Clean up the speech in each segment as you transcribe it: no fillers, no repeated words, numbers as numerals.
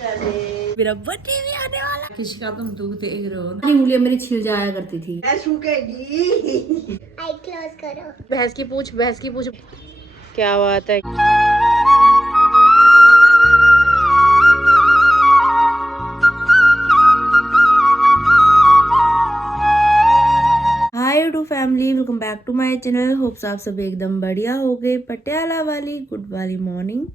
मेरा बर्थडे भी आने वाला। किसी का तुम दूध देख रहे हो ना, उंगलियां मेरी छिल जाया करती थी। सूखेगी। आई क्लोज करो। भैंस की पूछ, भैंस की पूछ। क्या बात है। Hi to family, welcome back to my channel. Hopes आप सब एकदम बढ़िया हो गए। पटियाला वाली गुड वाली मॉर्निंग।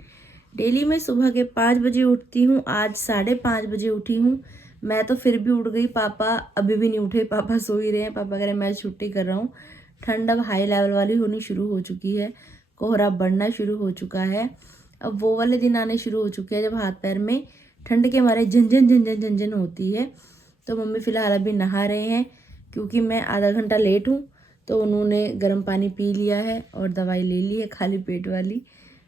डेली मैं सुबह के 5 बजे उठती हूँ। आज 5:30 बजे उठी हूँ। मैं तो फिर भी उठ गई, पापा अभी भी नहीं उठे। पापा सो ही रहे हैं। पापा कह रहे हैं मैं छुट्टी कर रहा हूँ। ठंड अब हाई लेवल वाली होनी शुरू हो चुकी है। कोहरा बढ़ना शुरू हो चुका है। अब वो वाले दिन आने शुरू हो चुके हैं जब हाथ पैर में ठंड के मारे झंझन झंझन झंझन होती है। तो मम्मी फ़िलहाल अभी नहा रहे हैं क्योंकि मैं आधा घंटा लेट हूँ। तो उन्होंने गर्म पानी पी लिया है और दवाई ले ली है खाली पेट वाली।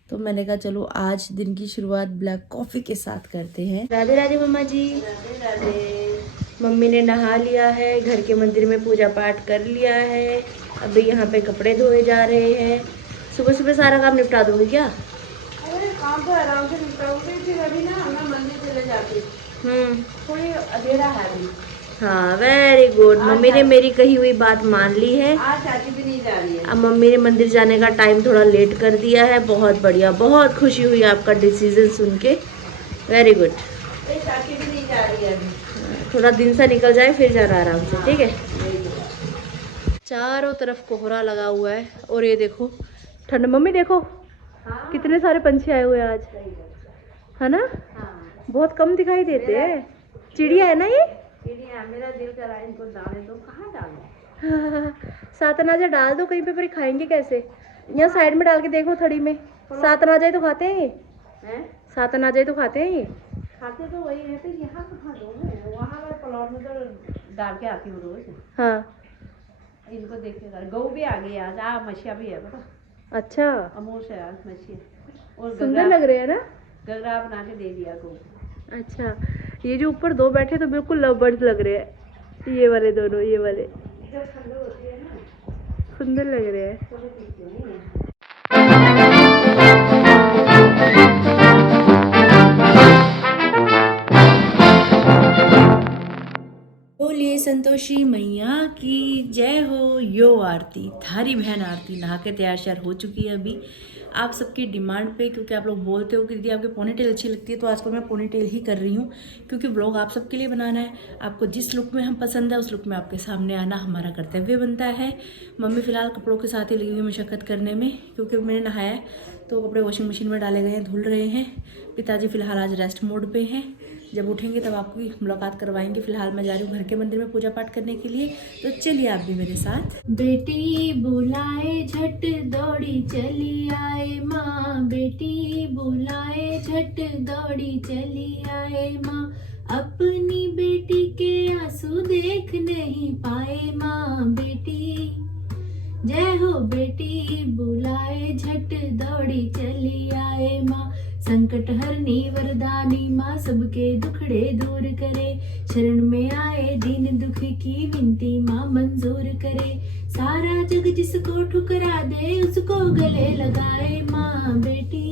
तो मैंने कहा चलो आज दिन की शुरुआत ब्लैक कॉफ़ी के साथ करते हैं। राधे राधे मम्मा जी। राधे राधे। मम्मी ने नहा लिया है, घर के मंदिर में पूजा पाठ कर लिया है। अभी यहाँ पे कपड़े धोए जा रहे हैं। सुबह सुबह सारा काम निपटा दोगे क्या? अरे काम तो आराम से निपटाऊंगी, फिर अभी ना मैं मंदिर चले जाती। थोड़ी अंधेरा है अभी। हाँ वेरी गुड। मम्मी ने मेरी कही हुई बात मान ली है। आज चाची भी नहीं जा रही है। अब मम्मी ने मंदिर जाने का टाइम थोड़ा लेट कर दिया है। बहुत बढ़िया, बहुत खुशी हुई आपका डिसीजन सुन के। Very good. चाची भी नहीं जा रही है अभी। थोड़ा दिन सा निकल जाए फिर जाना आराम से, ठीक है। चारों तरफ कोहरा लगा हुआ है और ये देखो ठंड। मम्मी देखो कितने सारे पंछी आए हुए हैं आज, है ना। बहुत कम दिखाई देते हैं। चिड़िया है ना ये। चिड़िया, मेरा दिल कर रहा है इनको दाने दो। कहाँ डालो? सातनाजा डाल दो कहीं पे, पर खाएंगे कैसे? यहाँ साइड में डाल के देखो थड़ी में। सातनाजा तो खाते हैं ये। सातनाजा तो खाते हैं ये। खाते तो वही है, फिर यहाँ कहाँ दो? वहाँ वाले प्लॉट में तो डाल के आती हूँ रोज। हाँ इनको देखेगा। गऊ भी आ गई आज। मछिया भी है पता। अच्छा, अमूल से आज मछिया। और सुंदर लग रहे हैं ना। गगरा बना के दे दिया गऊ। अच्छा, ये जो ऊपर दो बैठे तो बिल्कुल लव बर्ड्स लग रहे हैं। ये वाले दोनों, ये वाले जब ठंड होती है ना, सुंदर लग रहे हैं। तो दिखते नहीं है। बोलिए संतोषी मैया की जय हो। यो आरती, थारी बहन आरती नहा के तैयार श्यार हो चुकी है अभी आप सबकी डिमांड पे, क्योंकि आप लोग बोलते हो कि दीदी आपकी पोनीटेल अच्छी लगती है। तो आजकल मैं पोनीटेल ही कर रही हूँ क्योंकि व्लॉग आप सबके लिए बनाना है। आपको जिस लुक में हम पसंद है उस लुक में आपके सामने आना हमारा कर्तव्य बनता है। मम्मी फ़िलहाल कपड़ों के साथ ही लगी हुई मशक्क़त करने में, क्योंकि मैंने नहाया है तो कपड़े वॉशिंग मशीन में डाले गए हैं, धुल रहे हैं। पिताजी फ़िलहाल आज रेस्ट मोड पे हैं। जब उठेंगे तब आपकी मुलाकात करवाएंगे। फिलहाल मैं जा रही हूँ घर के मंदिर में पूजा पाठ करने के लिए। तो चलिए आप भी मेरे साथ। बेटी बुलाए झट दौड़ी चली आए माँ, बेटी बुलाए झट दौड़ी चली आए माँ, अपनी बेटी के आंसू देख नहीं पाए माँ, बेटी जय हो बेटी बुलाए झट दौड़ी चली आए माँ, संकट हरनी वरदानी माँ, सबके दुखड़े दूर करे, शरण में आए दीन दुख की विनती माँ मंजूर करे, सारा जग जिसको ठुकरा दे उसको गले लगाए माँ, बेटी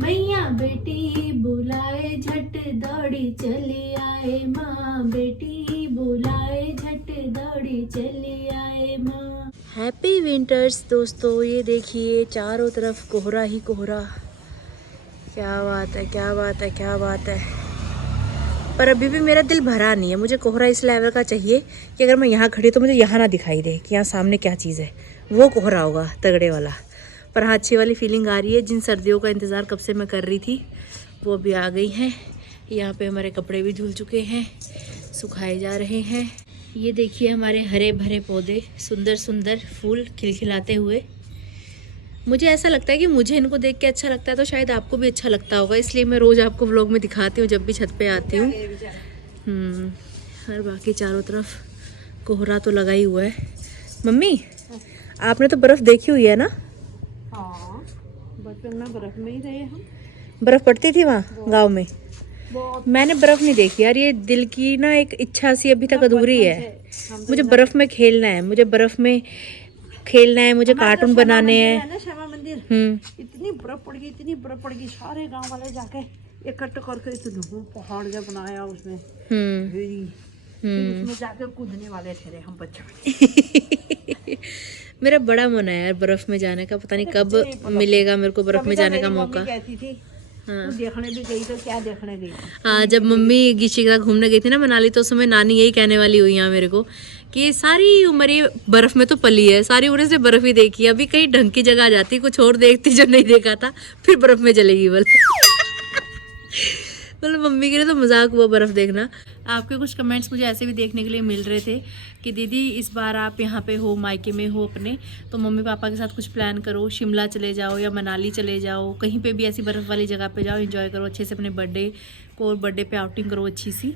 मैया बेटी बुलाए झट दौड़ी चली आए माँ, बेटी बुलाए झट दौड़ी चली आए माँ। हैप्पी विंटर्स दोस्तों। ये देखिए चारों तरफ कोहरा ही कोहरा। क्या बात है, क्या बात है, क्या बात है। पर अभी भी मेरा दिल भरा नहीं है। मुझे कोहरा इस लेवल का चाहिए कि अगर मैं यहाँ खड़ी तो मुझे यहाँ ना दिखाई दे कि यहाँ सामने क्या चीज़ है। वो कोहरा होगा तगड़े वाला। पर हाँ, अच्छी वाली फीलिंग आ रही है। जिन सर्दियों का इंतज़ार कब से मैं कर रही थी वो अभी आ गई हैं। यहाँ पे हमारे कपड़े भी धुल चुके हैं, सुखाए जा रहे हैं। ये देखिए हमारे हरे भरे पौधे, सुंदर सुंदर फूल खिलखिलाते हुए। मुझे ऐसा लगता है कि मुझे इनको देख के अच्छा लगता है तो शायद आपको भी अच्छा लगता होगा, इसलिए मैं रोज़ आपको व्लॉग में दिखाती हूँ जब भी छत पे आती हूँ। और बाकी चारों तरफ कोहरा तो लगा ही हुआ है। मम्मी आपने तो बर्फ़ देखी हुई है ना? हाँ, बचपन में बर्फ में ही रहे हम। बर्फ़ पड़ती थी वहाँ गाँव में? मैंने बर्फ़ नहीं देखी यार। ये दिल की ना एक इच्छा सी अभी तक अधूरी है। मुझे बर्फ़ में खेलना है, मुझे बर्फ़ में खेलना है, मुझे कार्टून बनाने हैं। श्यामा मंदिर, इतनी बर्फ पड़ गई, इतनी बर्फ पड़ गई, सारे गांव वाले जाके इकट्ठा करके इतना पहाड़ जब बनाया उसमें हम्म। उसमें जाके कूदने वाले थे हम बच्चे। मेरा बड़ा मन है यार बर्फ में जाने का, पता नहीं कब मिलेगा मेरे को बर्फ में जाने का मौका। कहती थी तू देखने भी गई तो क्या देखने गई थी? हाँ, जब मम्मी गिशी के साथ घूमने गई थी ना मनाली, तो उस समय नानी यही कहने वाली हुई यहाँ मेरे को कि सारी उम्र ये बर्फ में तो पली है, सारी उम्र से बर्फ ही देखी है, अभी कहीं ढंग की जगह आ जाती कुछ और देखती जो नहीं देखा था, फिर बर्फ में चलेगी बोले। मतलब मम्मी के लिए तो मजाक हुआ बर्फ देखना। आपके कुछ कमेंट्स मुझे ऐसे भी देखने के लिए मिल रहे थे कि दीदी इस बार आप यहाँ पे हो, मायके में हो अपने, तो मम्मी पापा के साथ कुछ प्लान करो, शिमला चले जाओ या मनाली चले जाओ, कहीं पे भी ऐसी बर्फ़ वाली जगह पे जाओ, एंजॉय करो अच्छे से अपने बर्थडे को, और बर्थडे पे आउटिंग करो अच्छी सी।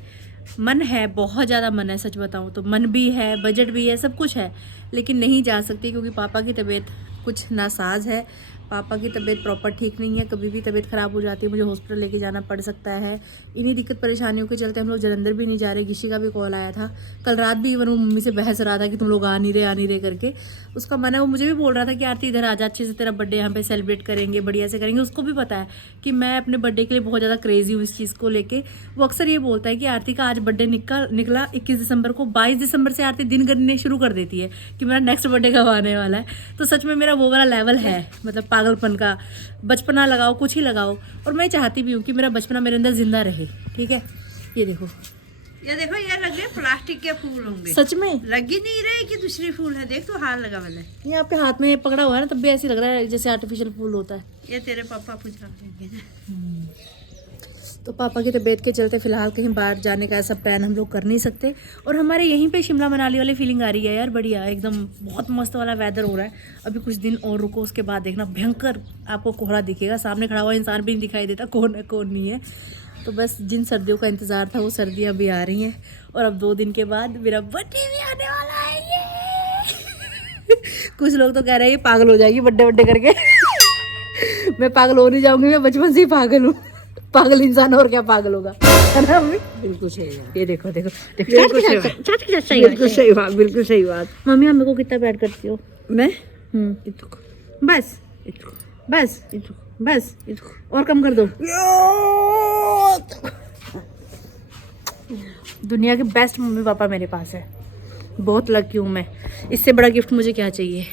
मन है, बहुत ज़्यादा मन है, सच बताऊँ तो मन भी है, बजट भी है, सब कुछ है, लेकिन नहीं जा सकती क्योंकि पापा की तबीयत कुछ नासाज है। पापा की तबीयत प्रॉपर ठीक नहीं है, कभी भी तबीयत ख़राब हो जाती है, मुझे हॉस्पिटल लेके जाना पड़ सकता है। इन्हीं दिक्कत परेशानियों के चलते हम लोग जलंधर भी नहीं जा रहे। गिशी का भी कॉल आया था कल रात भी, इवन वो मम्मी से बहस रहा था कि तुम लोग आ नहीं रहे करके। उसका मन है, वो मुझे भी बोल रहा था कि आरती इधर आ जा, अच्छे से तेरा बर्थडे यहाँ पे सेलिब्रेट करेंगे, बढ़िया से करेंगे। उसको भी पता है कि मैं अपने बर्थडे के लिए बहुत ज़्यादा क्रेजी हूँ इस चीज़ को लेके। वो अक्सर ये बोलता है कि आरती का आज बर्थडे निकला 21 दिसंबर को, 22 दिसंबर से आरती दिन गिनने शुरू कर देती है कि मेरा नेक्स्ट बर्थडे कब आने वाला है। तो सच में मेरा वो वाला लेवल है, मतलब पागलपन का, बचपना लगाओ, कुछ ही लगाओ। और मैं चाहती भी हूँ कि मेरा बचपना मेरे अंदर जिंदा रहे। ठीक है, ये देखो, ये देखो, ये लग रहे प्लास्टिक के फूल होंगे। सच में लग ही नहीं रहे कि दूसरी फूल है। देख तो हाथ लगा वाला, ये आपके हाथ में पकड़ा हुआ है ना, तब भी ऐसे लग रहा है जैसे आर्टिफिशियल फूल होता है। ये तेरे पापा पूछा देंगे ना। तो पापा की तबीयत के चलते फिलहाल कहीं बाहर जाने का ऐसा प्लान हम लोग कर नहीं सकते। और हमारे यहीं पे शिमला मनाली वाली फीलिंग आ रही है यार, बढ़िया एकदम, बहुत मस्त वाला वेदर हो रहा है। अभी कुछ दिन और रुको, उसके बाद देखना भयंकर आपको कोहरा दिखेगा, सामने खड़ा हुआ इंसान भी नहीं दिखाई देता कौन है कौन नहीं है। तो बस जिन सर्दियों का इंतज़ार था वो सर्दियाँ भी आ रही हैं, और अब 2 दिन के बाद मेरा बर्थडे भी आने वाला है। ये कुछ लोग तो कह रहे हैं ये पागल हो जाएगी बर्थडे करके। मैं पागल हो नहीं जाऊंगी, मैं बचपन से ही पागल हूँ। पागल इंसान और क्या पागल होगा, है ना मम्मी? बिल्कुल सही बात। ये देखो देखो, बिल्कुल सही बात, बिल्कुल सही बात। मम्मी आप मेरे को कितना प्यार करती हो? मैं बस बस बस और कम कर दो। दुनिया के बेस्ट मम्मी पापा मेरे पास है, बहुत लकी हूँ मैं। इससे बड़ा गिफ्ट मुझे क्या चाहिए,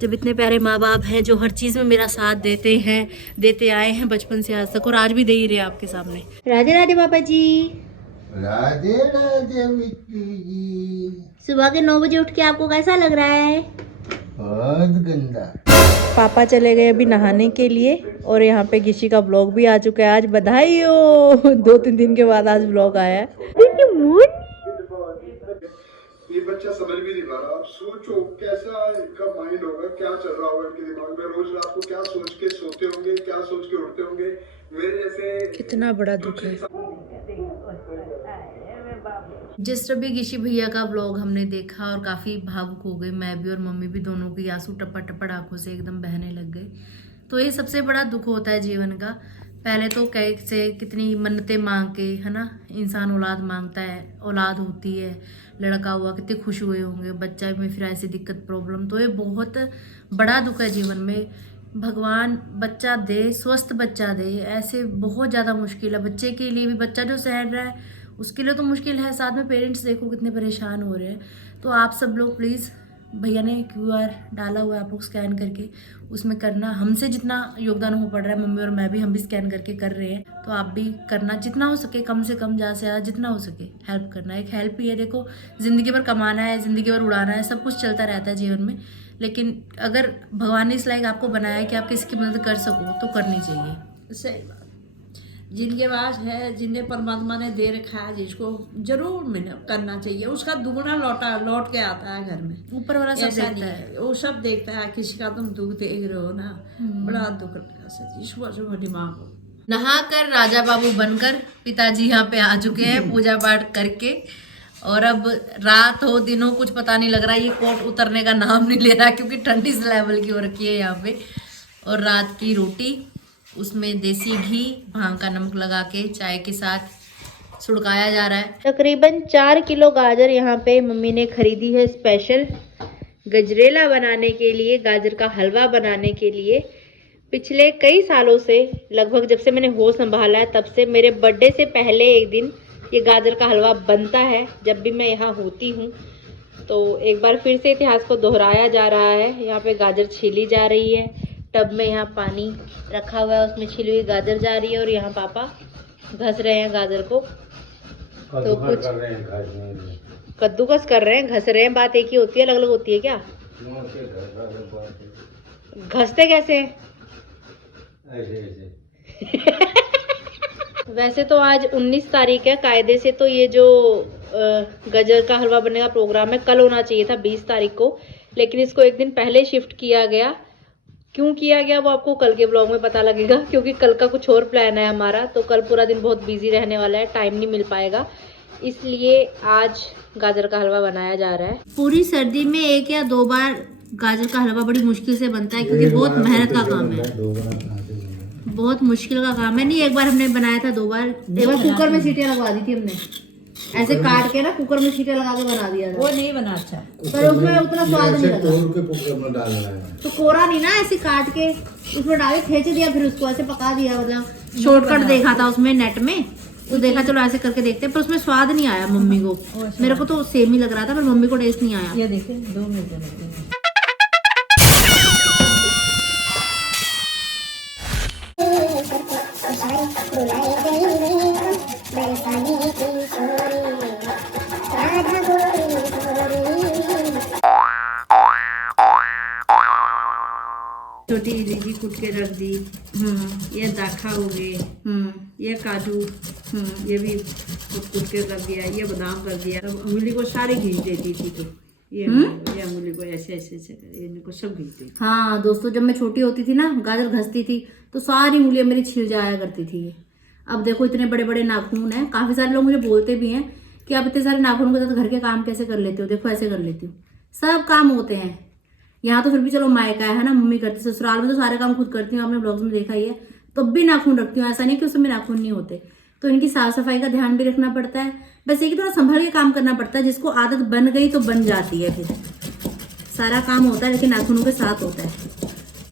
जब इतने प्यारे माँ बाप हैं जो हर चीज़ में मेरा साथ देते हैं, देते आए हैं बचपन से आज तक, और आज भी दे ही रहे आपके सामने। राधे राधे पापा जी। राधे राधे मिट्टी जी। सुबह के 9 बजे उठ के आपको कैसा लग रहा है? बहुत गंदा। पापा चले गए अभी नहाने के लिए, और यहाँ पे गिशी का ब्लॉग भी आ चुका है। आज बधाई हो, 2-3 दिन के बाद आज ब्लॉग आया है। ये बच्चा समझ भी नहीं पा रहा। आप सोचो कैसा इनका माइंड होगा, क्या चल रहा होगा इनके दिमाग में, रोज रात को क्या सोच के सोते होंगे, क्या सोच के उठते होंगे। मेरे जैसे कितना बड़ा दुख है। जिस तरह भी गिशी भैया का ब्लॉग हमने देखा और काफ़ी भावुक हो गए, मैं भी और मम्मी भी, दोनों की आंसू टपड़ आंखों से एकदम बहने लग गए। तो ये सबसे बड़ा दुख होता है जीवन का। पहले तो कैसे कितनी मन्नतें मांग के, है ना, इंसान औलाद मांगता है, औलाद होती है, लड़का हुआ कितने खुश हुए होंगे, बच्चा में फिर ऐसी दिक्कत प्रॉब्लम। तो ये बहुत बड़ा दुख है जीवन में। भगवान बच्चा दे, स्वस्थ बच्चा दे, ऐसे बहुत ज़्यादा मुश्किल है बच्चे के लिए भी। बच्चा जो सह रहा है उसके लिए तो मुश्किल है, साथ में पेरेंट्स देखो कितने परेशान हो रहे हैं। तो आप सब लोग प्लीज़, भैया ने QR डाला हुआ है, आप लोग स्कैन करके उसमें करना। हमसे जितना योगदान हो पड़ रहा है, मम्मी और मैं भी, हम भी स्कैन करके कर रहे हैं, तो आप भी करना जितना हो सके, कम से कम, ज़्यादा से ज़्यादा जितना हो सके हेल्प करना। एक हेल्प ही है। देखो, ज़िंदगी भर कमाना है, ज़िंदगी भर उड़ाना है, सब कुछ चलता रहता है जीवन में, लेकिन अगर भगवान ने इस लायक आपको बनाया है कि आप किसी की मदद कर सको तो करनी चाहिए। सही बात। जिनके पास है, जिन्हें परमात्मा ने दे रखा है, जिसको जरूर मेहनत करना चाहिए, उसका दुगना लौट के आता है घर में। ऊपर वाला सब ऐसा देखता नहीं है, वो सब देखता है। किसी का तुम दुख देख रहे हो ना, बड़ा दुख लगता है सच्ची। सुबह दिमाग हो नहाकर राजा बाबू बनकर पिताजी यहाँ पे आ चुके हैं पूजा पाठ करके। और अब रात हो दिन हो कुछ पता नहीं लग रहा है, ये कोट उतरने का नाम नहीं ले रहा क्योंकि ठंडी इस लेवल की हो रखी है यहाँ पे। और रात की रोटी, उसमें देसी घी, भांग का नमक लगा के चाय के साथ सुड़काया जा रहा है। तकरीबन 4 किलो गाजर यहाँ पे मम्मी ने खरीदी है स्पेशल गजरेला बनाने के लिए, गाजर का हलवा बनाने के लिए। पिछले कई सालों से, लगभग जब से मैंने होश संभाला है तब से, मेरे बर्थडे से पहले एक दिन ये गाजर का हलवा बनता है जब भी मैं यहाँ होती हूँ। तो एक बार फिर से इतिहास को दोहराया जा रहा है। यहाँ पे गाजर छीली जा रही है, टब में यहाँ पानी रखा हुआ है, उसमें छिली हुई गाजर जा रही है और यहाँ पापा घस रहे हैं गाजर को। तो कुछ कद्दूकस कर रहे हैं, घस रहे हैं, बात एक ही होती है, अलग अलग होती है क्या? घसते कैसे हैं? वैसे तो आज 19 तारीख है, कायदे से तो ये जो गाजर का हलवा बनने का प्रोग्राम है कल होना चाहिए था 20 तारीख को, लेकिन इसको एक दिन पहले शिफ्ट किया गया। क्यों किया गया वो आपको कल के ब्लॉग में पता लगेगा, क्योंकि कल का कुछ और प्लान है हमारा। तो कल पूरा दिन बहुत बिजी रहने वाला है, टाइम नहीं मिल पाएगा, इसलिए आज गाजर का हलवा बनाया जा रहा है। पूरी सर्दी में 1 या 2 बार गाजर का हलवा बड़ी मुश्किल से बनता है, क्योंकि बहुत मेहनत का काम है, बहुत मुश्किल का काम है। नहीं, एक बार हमने बनाया था, 2 बार। एक बार कुकर में सीटियां लगवा दी थी हमने, ऐसे काट के ना कुकर में सीटियां लगा के बना दिया था। वो नहीं बना अच्छा, पर उसमें उतना स्वाद नहीं लगा। तो कोरा नहीं ना, ऐसे काट के उसमें डाल के खींच दिया, फिर उसको ऐसे पका दिया। मतलब शॉर्टकट देखा था उसमें नेट में, तो देखा चलो ऐसे करके देखते हैं, पर उसमें स्वाद नहीं आया मम्मी को। मेरे को तो सेम ही लग रहा था, पर मम्मी को टेस्ट नहीं आया। ये देखिए 2 मिनट छोटी इलायची कूट के रख दी, ये दाखा हो गए, ये काजू, ये भी कूट के रख दिया, ये बादाम कर दिया। अंगुली को सारी घींच देती थी, तो ये अंगुली को ऐसे ऐसे ऐसे इनको सब घींच देती। हाँ दोस्तों, जब मैं छोटी होती थी ना, गाजर घसती थी तो सारी उंगलियां मेरी छिल जाया करती थी। अब देखो इतने बड़े बड़े नाखून हैं, काफी सारे लोग मुझे बोलते भी हैं कि आप इतने सारे नाखूनों के साथ घर के काम कैसे कर लेते हो। देखो ऐसे कर लेती हूँ, सब काम होते हैं। यहाँ तो फिर भी चलो मायका है ना, मम्मी करती, ससुराल में तो सारे काम खुद करती हूँ, आपने ब्लॉग्स में देखा ही है। तब भी नाखून रखती हूँ, ऐसा नहीं कि उसमें नाखून नहीं होते। तो इनकी साफ सफाई का ध्यान भी रखना पड़ता है, बस ये कि थोड़ा संभल के काम करना पड़ता है। जिसको आदत बन गई तो बन जाती है, फिर सारा काम होता है, लेकिन नाखूनों के साथ होता है।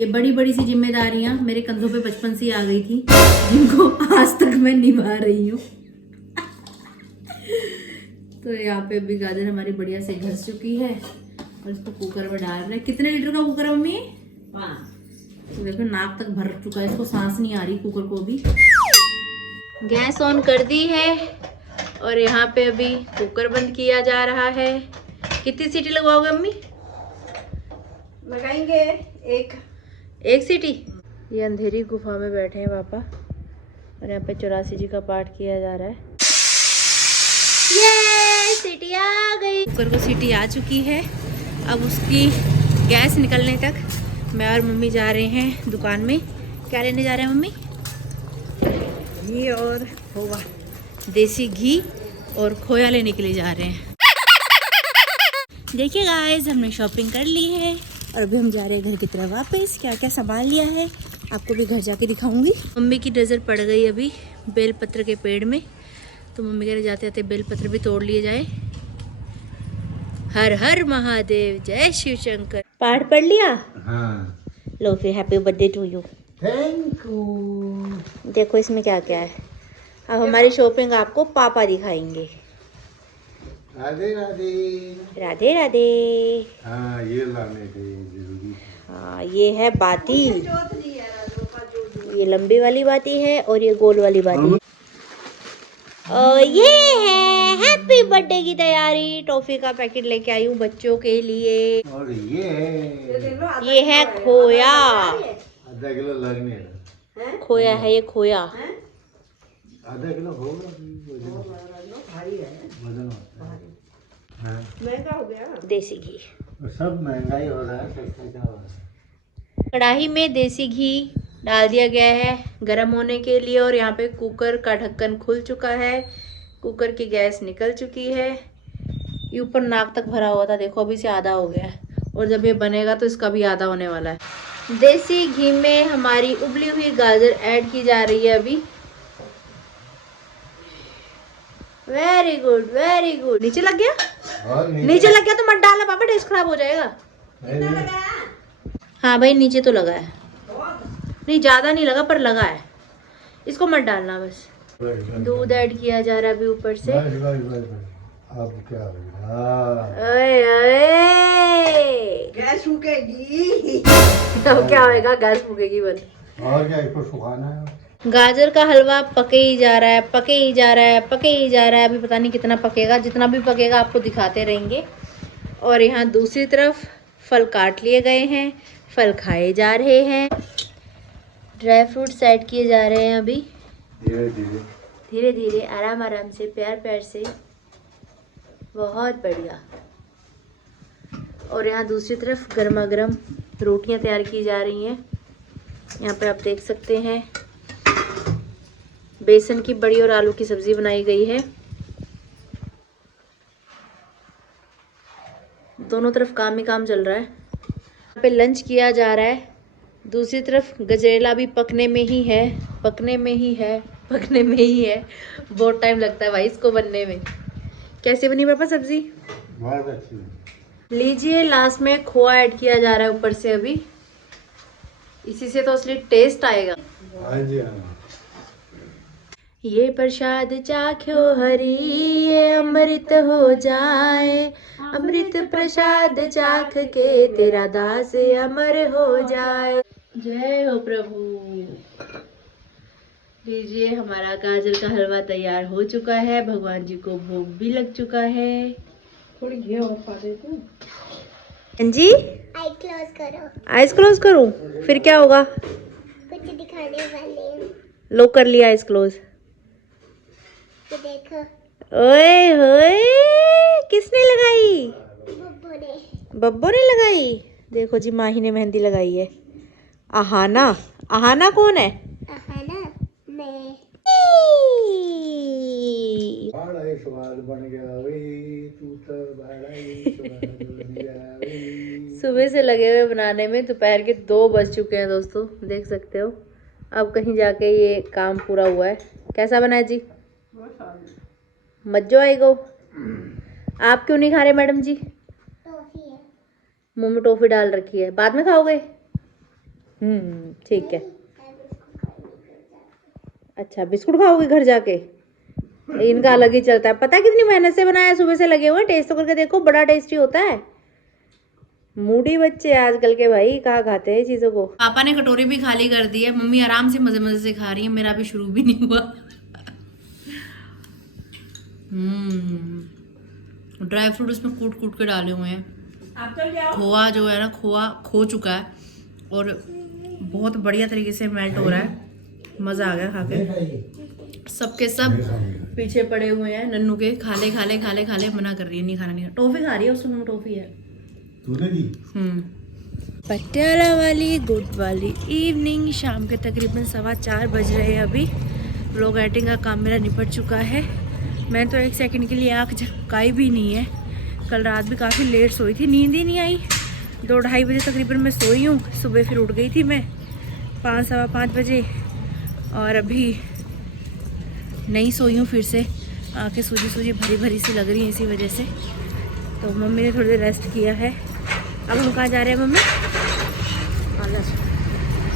ये बड़ी बड़ी सी जिम्मेदारियां मेरे कंधों पे बचपन से आ गई थी, जिनको आज तक मैं निभा रही हूँ। तो यहाँ पे अभी गाजर हमारी बढ़िया से घस चुकी है और इसको कुकर में डाल रहे हैं। कितने लीटर का कुकर है मम्मी? 5। तो देखो नाक तक भर चुका है, इसको सांस नहीं आ रही कुकर को भी। गैस ऑन कर दी है और यहाँ पे अभी कुकर बंद किया जा रहा है। कितनी सीटी लगवाओगे मम्मी? लगाएंगे एक सीटी। ये अंधेरी गुफा में बैठे हैं पापा और यहाँ पे 84 जी का पाठ किया जा रहा है। ये सीटी आ गई, कुकर को सीटी आ चुकी है। अब उसकी गैस निकलने तक मैं और मम्मी जा रहे हैं दुकान में। क्या लेने जा रहे हैं मम्मी? घी और खोया, देसी घी और खोया लेने के लिए जा रहे हैं। देखिए गाइस, हमने शॉपिंग कर ली है और अभी हम जा रहे हैं घर की तरफ वापस। क्या क्या सामान लिया है आपको भी घर जाके दिखाऊंगी। मम्मी की नज़र पड़ गई अभी बेलपत्र के पेड़ में, तो मम्मी कह रहे जाते जाते बेलपत्र भी तोड़ लिए जाए। हर हर महादेव, जय शिव शंकर। पाठ पढ़ लिया? हाँ। लो फिर happy birthday to you. Thank you. देखो इसमें क्या क्या है। अब हमारी शॉपिंग आपको पापा दिखाएंगे। राधे राधे। राधे राधे। हाँ, ये लाने थे जरूरी। हाँ, ये है बाती, ये लंबी वाली बाती है और ये गोल वाली बाती है। और ये है हैप्पी बर्थडे की तैयारी। टॉफी का पैकेट लेके आई हूँ बच्चों के लिए। और ये है खोया। आधा किलो लगने है। खोया है ये, खोया। आधा किलो होगा, वजन होता है। हाँ। महंगा हो गया, देसी घी। सब महंगाई हो रहा है, सस्ता क्या हो रहा है। कढ़ाई में देसी घी डाल दिया गया है गर्म होने के लिए और यहाँ पे कुकर का ढक्कन खुल चुका है। कुकर की गैस निकल चुकी है। ये ऊपर नाक तक भरा हुआ था, देखो अभी से आधा हो गया है और जब ये बनेगा तो इसका भी आधा होने वाला है। देसी घी में हमारी उबली हुई गाजर ऐड की जा रही है अभी। Very good very good. नीचे लग गया? नीचे लग गया तो मत डालना पापा, टेस्ट खराब हो जाएगा। हाँ भाई नीचे तो लगा है। नहीं ज़्यादा नहीं लगा पर लगा है, इसको मत डालना बस। दूध ऐड किया जा रहा है अभी ऊपर से। अब क्या होगा? ओए ओए, गैस फूकेगी। अब क्या होएगा, गैस फूकेगी बस। और क्या, इसको सुखाना है। गाजर का हलवा पके ही जा रहा है, पके ही जा रहा है, पके ही जा रहा है। अभी पता नहीं कितना पकेगा, जितना भी पकेगा आपको दिखाते रहेंगे। और यहाँ दूसरी तरफ फल काट लिए गए हैं, फल खाए जा रहे हैं, ड्राई फ्रूट्स ऐड किए जा रहे हैं अभी धीरे धीरे धीरे धीरे, आराम आराम से, प्यार प्यार से। बहुत बढ़िया। और यहाँ दूसरी तरफ गर्मा गर्म रोटियाँ तैयार की जा रही हैं। यहाँ पे आप देख सकते हैं बेसन की बड़ी और आलू की सब्जी बनाई गई है। दोनों तरफ काम ही काम चल रहा है। यहाँ पे लंच किया जा रहा है। दूसरी तरफ गजरेला भी पकने में ही है, पकने में ही है, पकने में ही है। बहुत टाइम लगता है भाई इसको बनने में। कैसे बनी पापा सब्जी? बहुत अच्छी। लीजिए, लास्ट में खोआ ऐड किया जा रहा है ऊपर से अभी। इसी से तो असली टेस्ट आएगा। हाँ जी हाँ। ये प्रसाद चाख्यो हरि, ये अमृत हो जाए, अमृत प्रसाद चाख के तेरा दास अमर हो जाए। जय हो प्रभु। लीजिए, हमारा गाजर का हलवा तैयार हो चुका है। भगवान जी को भोग भी लग चुका है। थोड़ी घी और पा दे तो। जी, आई क्लोज करो। आइज क्लोज करूं? फिर क्या होगा? कुछ दिखाने वाले हैं। लो, कर लिया आइज क्लोज। ये देखो, ओए होए, किसने लगाई? बब्बू ने। बब्बो ने लगाई। देखो जी, माही ने मेहंदी लगाई है। आहाना, आहाना कौन है? है ना, मैं। बड़ा ही स्वाद बन गया वही, तू तो बड़ा ही स्वाद बन गया वही। सुबह से लगे हुए बनाने में, दोपहर के 2 बज चुके हैं दोस्तों, देख सकते हो। अब कहीं जाके ये काम पूरा हुआ है। कैसा बना है जी? मज्जो आएगो। आप क्यों नहीं खा रहे मैडम जी? टॉफी है। मुंह में टॉफी डाल रखी है, बाद में खाओगे? ठीक है। अच्छा, बिस्कुट खाओगे घर जाके? इनका अलग ही चलता है। पता है कितनी मेहनत से बनाया, सुबह से लगे हुए। टेस्ट तो करके देखो, बड़ा टेस्टी होता है। मूडी बच्चे आजकल के भाई, कहाँ खाते हैं चीजों को। पापा ने कटोरी भी खाली कर दी है। मम्मी आराम से मजे मजे से खा रही है। मेरा भी शुरू भी नहीं हुआ। ड्राई फ्रूट इसमें कूट कूट के डाले हुए हैं। खोआ जो है ना, खोआ खो चुका है और बहुत बढ़िया तरीके से मेल्ट हो रहा है। मजा आ गया खा के। सबके सब पीछे पड़े हुए हैं नन्नू के। खाले खाले खाले खाले, मना कर रही है, नहीं खाना नहीं खाना। टॉफी खा रही है, उसमें टॉफी है। तूने दी? पटियाला वाली गुड वाली इवनिंग। शाम के तकरीबन 4:15 बज रहे हैं अभी। व्लॉग एडिटिंग का काम मेरा निपट चुका है। मैं तो 1 सेकंड के लिए आँख झपकाई भी नहीं है। कल रात भी काफ़ी लेट सोई थी, नींद ही नहीं आई। 2-2:30 बजे तकरीबन मैं सोई हूँ। सुबह फिर उठ गई थी मैं 5-5:15 बजे, और अभी नहीं सोई हूँ फिर से। आँखें सूजी सूजी भरी भरी सी लग रही हैं इसी वजह से। तो मम्मी ने थोड़ी देर रेस्ट किया है। अब हम कहाँ जा रहे हैं मम्मी?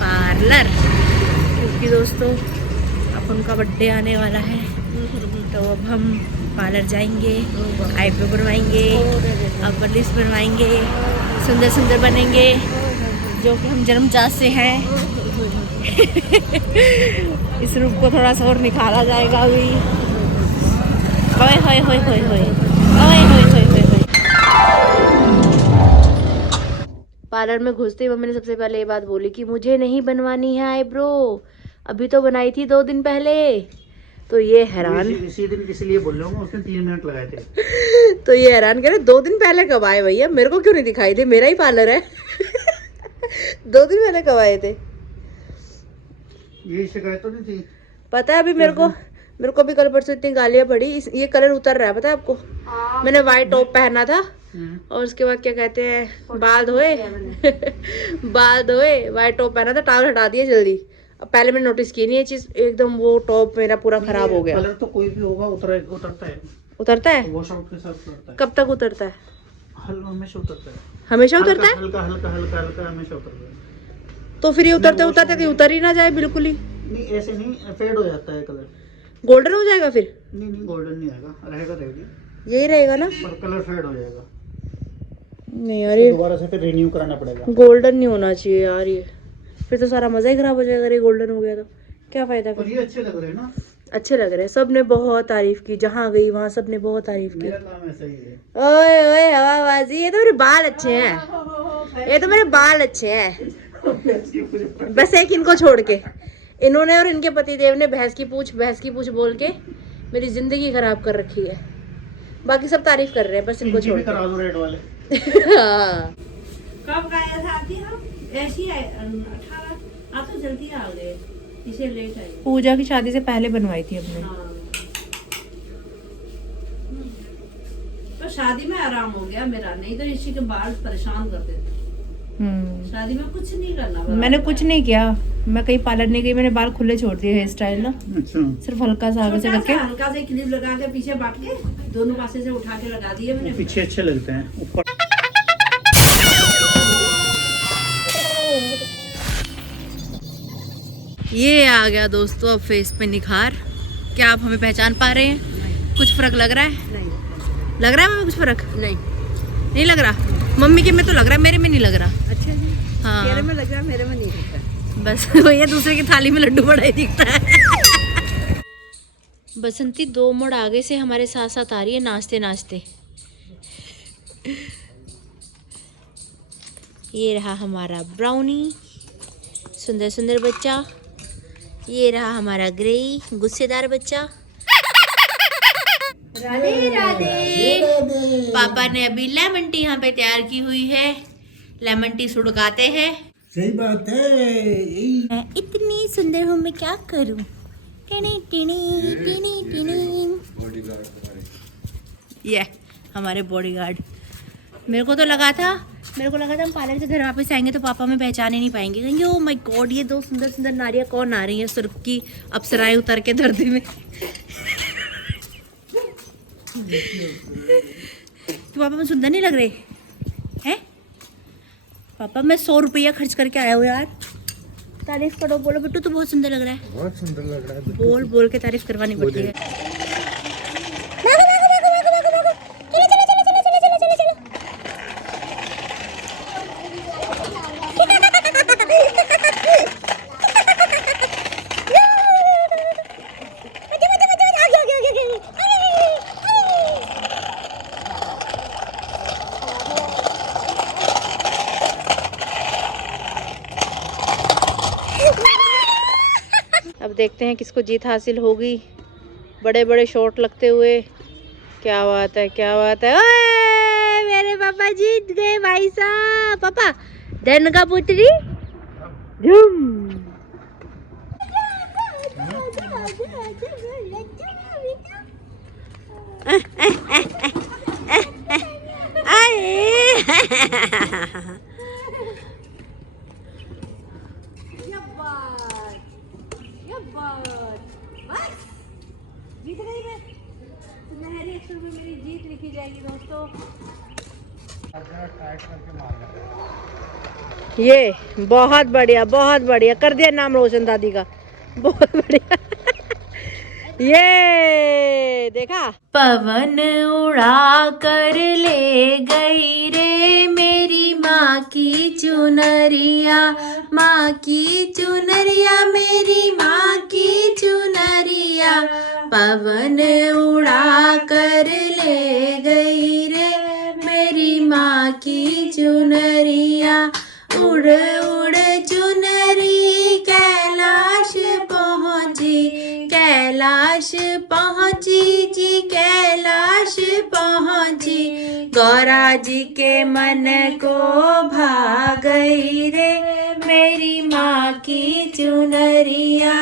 पार्लर। क्योंकि दोस्तों अब उनका बर्थडे आने वाला है, तो अब हम पार्लर जाएंगे, आईब्रो बनवाएंगे, अपर लिप्स बनवाएंगे, सुंदर सुंदर बनेंगे, जो कि हम जन्मजात से हैं। इस रूप को थोड़ा सा और निखारा जाएगा अभी। ओए होए होए होए होए, ओए होए होए होए होए। पार्लर में घुसते ही मम्मी ने सबसे पहले ये बात बोली कि मुझे नहीं बनवानी है आईब्रो, अभी तो बनाई थी 2 दिन पहले। तो ये हैरान, इसी दिन इसलिए बोल रहा हूँ, उसने 3 मिनट लगाए थे। तो ये हैरान कह रहे 2 दिन पहले कब आए भैया, मेरे को क्यों नहीं दिखाई दे, मेरा ही पार्लर है। 2 दिन पहले कब आए थे? यही शिकायत तो नहीं थी। पता है अभी मेरे को भी कल परसों इतनी गालियां पड़ी। ये कलर उतर रहा है, पता है आपको? मैंने वाइट टॉप पहना था और उसके बाद क्या कहते हैं, बाल धोए बाल धोए, वाइट टॉप पहना था, टावल हटा दिया जल्दी। अब पहले मैंने नोटिस की नहीं ये चीज, एकदम वो टॉप मेरा पूरा खराब हो गया। कलर तो कोई भी होगा उतरता है। उतरता है? वॉश आउट के साथ उतरता है। कब तक उतरता है? हमेशा उतरता है। हमेशा उतरता है? हल्का हल्का हल्का हल्का हमेशा उतरता है। तो फिर ये उतरते उतरते कहीं उतर ही ना जाए बिल्कुल ही। नहीं ऐसे नहीं, फेड हो जाता है कलर। गोल्डन हो जाएगा फिर? नहीं नहीं, गोल्डन नहीं आएगा, रहेगा रहेगी, यही रहेगा ना? पर कलर फेड हो जाएगा। नहीं यार, ये दोबारा से फिर रिन्यू कराना पड़ेगा। गोल्डन नहीं होना चाहिए यार, ये फिर तो सारा मजा ही खराब हो जाएगा। ये गोल्डन हो गया तो क्या फायदा पर फिर। ये अच्छे लग रहे हैं ना। अच्छे लग रहे हैं, सबने बहुत तारीफ की, जहाँ गई वहाँ सबने बहुत तारीफ की। मेरा काम ऐसा ही है। ओए ओए हवाबाजी, ये तो मेरे बाल अच्छे हैं, ये तो मेरे बाल अच्छे हैं। बस एक इनको छोड़ के, इन्होंने और इनके पतिदेव ने भैंस की पूछ बोल के मेरी जिंदगी खराब कर रखी है। बाकी सब तारीफ कर रहे हैं, बस इनको छोड़ के। करा दो रेड वाले। हाँ। कब गए थे आती हम? ऐसी 18 आप तो जल्दी आ गए, इसे लेट आई। पूजा की शादी से पहले बनवाई थी हमने। हाँ। तो शादी में आराम हो गया मेरा, नहीं तो इसी के बाल परेशान करते थे। शादी में कुछ नहीं करना पड़ा। मैंने कुछ नहीं किया, मैं कहीं पार्लर नहीं गई, मैंने बाल खुले छोड़ दिए, हेयर स्टाइल ना अच्छा, सिर्फ हल्का सा आगे से छोटा करके। सा हल्का से क्लिप लगा के पीछे बांट के दोनों पासे से उठा के लगा दिए मैंने। पीछे अच्छे लगते हैं, ऊपर ये आ गया दोस्तों अब फेस पे निखार। क्या आप हमें पहचान पा रहे हैं? कुछ फर्क लग रहा है? नहीं लग रहा है मम्मी कुछ फर्क? नहीं। नहीं लग रहा? मम्मी के में तो लग रहा है, मेरे में नहीं लग रहा। अच्छा जी, हाँ तेरे में लग रहा है, मेरे में नहीं लगता। बस भैया दूसरे की थाली में लड्डू बड़ा ही दिखता है। बसंती 2 मोड़ आगे से हमारे साथ साथ आ रही है नाचते नाचते। ये रहा हमारा ब्राउनी, सुंदर सुंदर बच्चा। ये रहा हमारा ग्रे गुस्सेदार बच्चा। राधे राधे। पापा ने अभी लेमन टी यहाँ पे तैयार की हुई है, लेमन टी सुड़काते हैं। सही बात है। मैं इतनी सुंदर हूँ, मैं क्या करूँ? टिनी टिनी टिनी टिनी। ये हमारे बॉडीगार्ड। मेरे को लगा था हम पार्लर से घर वापस आएंगे तो पापा में पहचान ही नहीं पाएंगे, कहेंगे ओ माय गॉड ये 2 सुंदर सुंदर नारियाँ कौन आ रही है सुर्ख की अप्सराएं उतर के धरती में। तो पापा में सुंदर नहीं लग रहे हैं? पापा मैं 100 रुपया खर्च करके आया हूँ यार। तारीफ करो, बोलो बिट्टू तो बहुत सुंदर लग रहा है। बहुत सुंदर लग रहा है। बोल बोल के तारीफ करवानी पड़ती है। अब देखते हैं किसको जीत हासिल होगी, बड़े बड़े शॉट लगते हुए। क्या बात है, क्या बात है। ओए मेरे पापा जीत गए भाई साहब। पापा धन का पुत्री झूम। जीत गई मैं, सुनहरी अक्षर में मेरी जीत लिखी जाएगी दोस्तों। ये बहुत बढ़िया कर दिया नाम रोशन दादी का, बहुत बढ़िया। ये देखा। पवन उड़ा कर ले गई रे मेरी माँ की चुनरिया, माँ की चुनरिया मेरी माँ की चुनरिया। पवन उड़ा कर ले गई रे मेरी माँ की चुनरिया। उड़ उड़ चुनरी कैलाश पहुँची, कैलाश पहुँची जी कैलाश पहुँची। गौरा जी के मन को भा गई रे मेरी माँ की चुनरिया।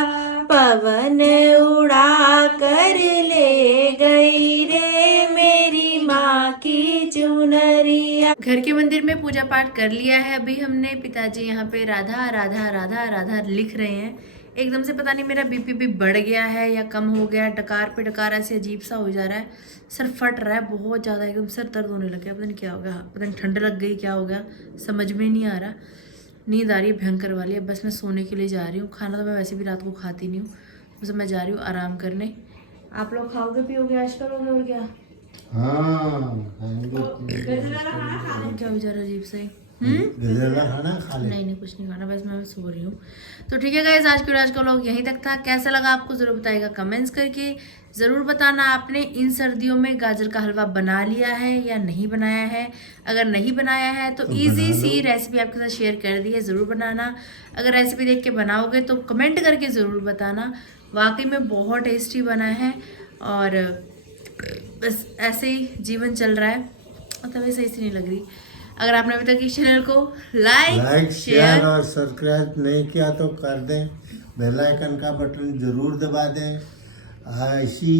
पवन उड़ा कर ले गई रे मेरी माँ की चुनरिया। घर के मंदिर में पूजा पाठ कर लिया है अभी हमने। पिताजी यहाँ पे राधा राधा राधा राधा लिख रहे हैं। एकदम से पता नहीं मेरा बीपी भी बढ़ गया है या कम हो गया, डकार पे डकार ऐसे अजीब सा हो जा रहा है, सर फट रहा है बहुत ज़्यादा, एकदम सर दर्द होने लग गया। पता नहीं क्या हो गया, पता नहीं ठंड लग गई क्या हो गया, समझ में नहीं आ रहा। नींद आ रही है भयंकर वाली। अब बस मैं सोने के लिए जा रही हूँ। खाना तो मैं वैसे भी रात को खाती नहीं हूँ, बस मैं जा रही हूँ आराम करने। आप लोग खाओगे पियोगे आज करोगे और क्या? हाँ क्या बेचारा अजीब से गजरेला खाना खा ले। नहीं कुछ नहीं खाना, बस मैं सो रही हूँ। तो ठीक है गाइस, आज का व्लॉग यहीं तक था। कैसा लगा आपको ज़रूर बताइएगा कमेंट्स करके। ज़रूर बताना आपने इन सर्दियों में गाजर का हलवा बना लिया है या नहीं बनाया है। अगर नहीं बनाया है तो इजी सी रेसिपी आपके साथ शेयर कर दी है, ज़रूर बनाना। अगर रेसिपी देख के बनाओगे तो कमेंट करके ज़रूर बताना। वाकई में बहुत टेस्टी बना है और बस ऐसे ही जीवन चल रहा है और तभी सही से नहीं लग रही। अगर आपने अभी तक इस चैनल को लाइक शेयर और सब्सक्राइब नहीं किया तो कर दें, बेल आइकन का बटन जरूर दबा दें। इसी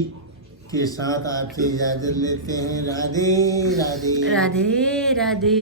के साथ आपसे इजाज़त लेते हैं। राधे राधे राधे राधे।